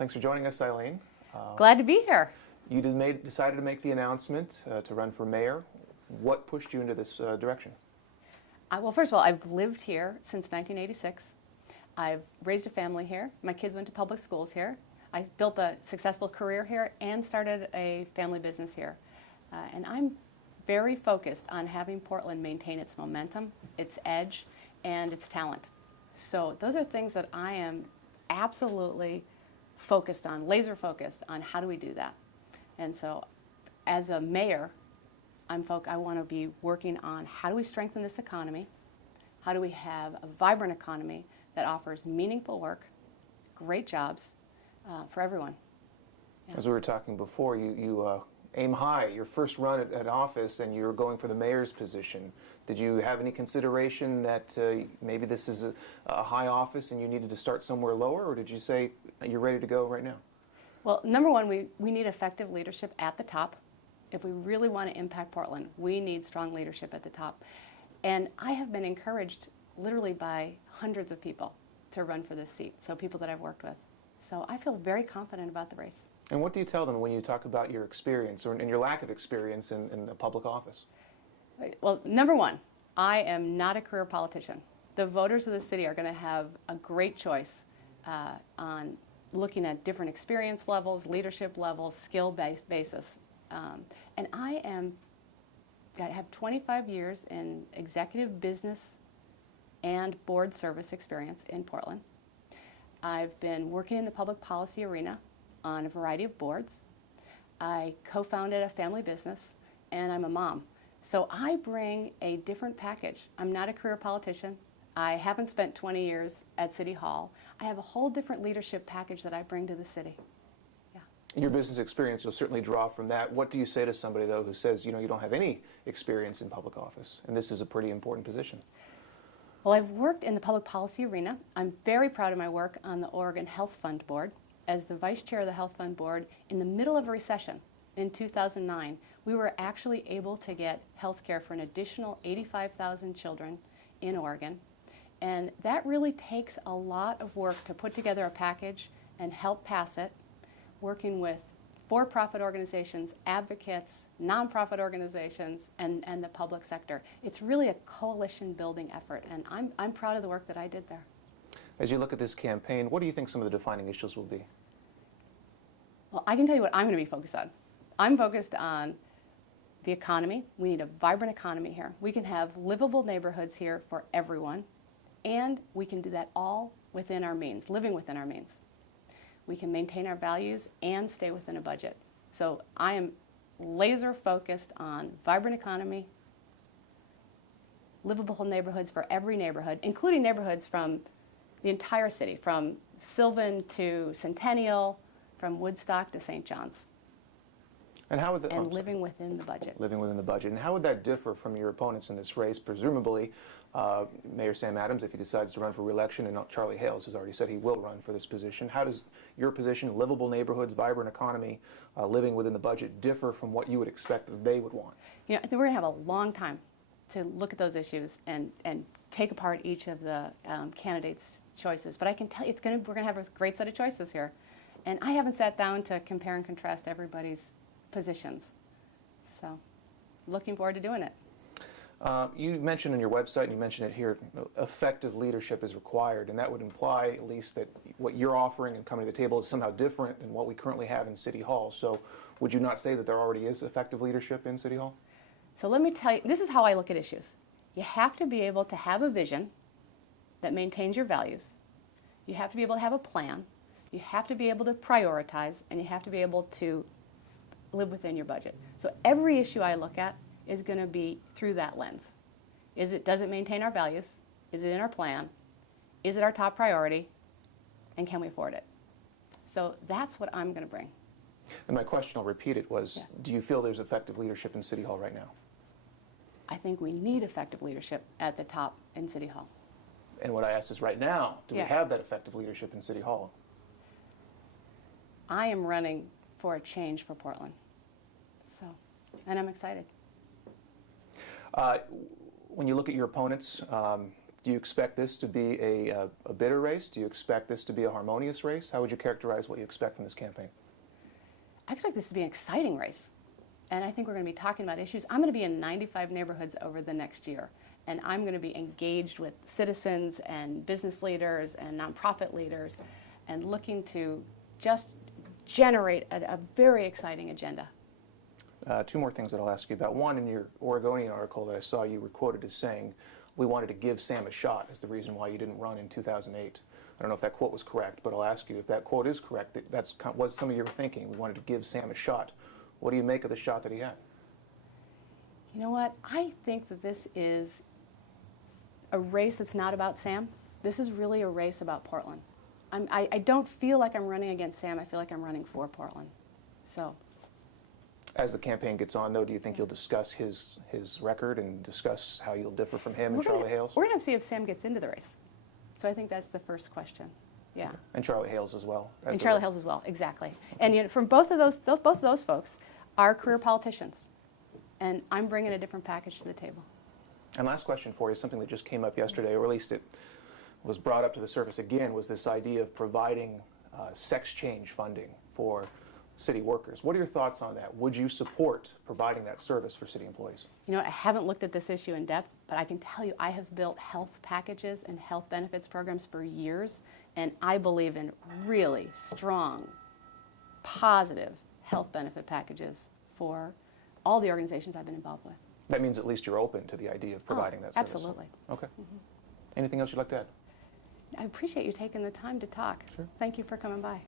Thanks for joining us, Eileen. Glad to be here. You decided to make the announcement to run for mayor. What pushed you into this direction? Well, first of all, I've lived here since 1986. I've raised a family here. My kids went to public schools here. I built a successful career here and started a family business here. And I'm very focused on having Portland maintain its momentum, its edge, and its talent. So those are things that I am absolutely focused on, laser focused on how do we do that. And so as a mayor, I want to be working on how do we strengthen this economy, how do we have a vibrant economy that offers meaningful work, great jobs for everyone. Yeah. As we were talking before, you aim high. Your first run at office and you're going for the mayor's position. Did you have any consideration that maybe this is a high office and you needed to start somewhere lower, or did you say you're ready to go right now? Well, number one, we need effective leadership at the top. If we really want to impact Portland, we need strong leadership at the top. And I have been encouraged literally by hundreds of people to run for this seat, so people that I've worked with. So I feel very confident about the race. And what do you tell them when you talk about your experience and your lack of experience in the public office? Well, number one, I am not a career politician. The voters of the city are going to have a great choice on looking at different experience levels, leadership levels, skill-based basis. And I have 25 years in executive business and board service experience in Portland. I've been working in the public policy arena on a variety of boards. I co-founded a family business, and I'm a mom. So I bring a different package. I'm not a career politician. I haven't spent 20 years at City Hall. I have a whole different leadership package that I bring to the city. Your business experience will certainly draw from that. What do you say to somebody, though, who says, you don't have any experience in public office, and this is a pretty important position? Well, I've worked in the public policy arena. I'm very proud of my work on the Oregon Health Fund Board. As the vice chair of the Health Fund Board, in the middle of a recession in 2009, we were actually able to get health care for an additional 85,000 children in Oregon. And that really takes a lot of work to put together a package and help pass it, working with for-profit organizations, advocates, nonprofit organizations, and the public sector. It's really a coalition-building effort, and I'm proud of the work that I did there. As you look at this campaign, what do you think some of the defining issues will be? Well, I can tell you what I'm going to be focused on. I'm focused on the economy. We need a vibrant economy here. We can have livable neighborhoods here for everyone, and we can do that all within our means, living within our means. We can maintain our values and stay within a budget. So I am laser focused on vibrant economy, livable neighborhoods for every neighborhood, including neighborhoods from the entire city, from Sylvan to Centennial, from Woodstock to St. John's. And how would that, living within the budget. Living within the budget. And how would that differ from your opponents in this race? Presumably, Mayor Sam Adams, if he decides to run for re-election, and Charlie Hales has already said he will run for this position. How does your position, livable neighborhoods, vibrant economy, living within the budget, differ from what you would expect that they would want? I think we're going to have a long time to look at those issues and take apart each of the candidates' choices. But I can tell you, we're going to have a great set of choices here. And I haven't sat down to compare and contrast everybody's positions. So, looking forward to doing it. You mentioned on your website, and you mentioned it here, effective leadership is required, and that would imply at least that what you're offering and coming to the table is somehow different than what we currently have in City Hall. So would you not say that there already is effective leadership in City Hall? So let me tell you, this is how I look at issues. You have to be able to have a vision that maintains your values. You have to be able to have a plan. You have to be able to prioritize, and you have to be able to live within your budget. So every issue I look at is going to be through that lens. Does it maintain our values? Is it in our plan? Is it our top priority? And can we afford it? So that's what I'm going to bring. And my question, I'll repeat it, was, do you feel there's effective leadership in City Hall right now? I think we need effective leadership at the top in City Hall. And what I asked is right now, do we have that effective leadership in City Hall? I am running for a change for Portland. So, and I'm excited. When you look at your opponents, Do you expect this to be a bitter race? Do you expect this to be a harmonious race? How would you characterize what you expect from this campaign? I expect this to be an exciting race. And I think we're going to be talking about issues. I'm going to be in 95 neighborhoods over the next year. And I'm going to be engaged with citizens and business leaders and nonprofit leaders and looking to just generate a very exciting agenda. Two more things that I'll ask you about. One, in your Oregonian article that I saw, you were quoted as saying, "We wanted to give Sam a shot," as the reason why you didn't run in 2008. I don't know if that quote was correct, but I'll ask you if that quote is correct. That's what some of you were thinking. We wanted to give Sam a shot. What do you make of the shot that he had? You know what? I think that this is a race that's not about Sam. This is really a race about Portland. I don't feel like I'm running against Sam. I feel like I'm running for Portland. So. As the campaign gets on, though, do you think you'll discuss his record and discuss how you'll differ from him and Charlie Hales? We're going to see if Sam gets into the race. So I think that's the first question. Yeah. Okay. And Charlie Hales as well. And Charlie Hales as well, exactly. Okay. And you know, from both of those folks are career politicians. And I'm bringing a different package to the table. And last question for you, something that just came up yesterday, or at least it was brought up to the surface again, was this idea of providing sex change funding for city workers. What are your thoughts on that? Would you support providing that service for city employees? You know, I haven't looked at this issue in depth, but I can tell you I have built health packages and health benefits programs for years, and I believe in really strong, positive health benefit packages for all the organizations I've been involved with. That means at least you're open to the idea of providing that service. Absolutely. Okay. Anything else you'd like to add? I appreciate you taking the time to talk. Sure. Thank you for coming by.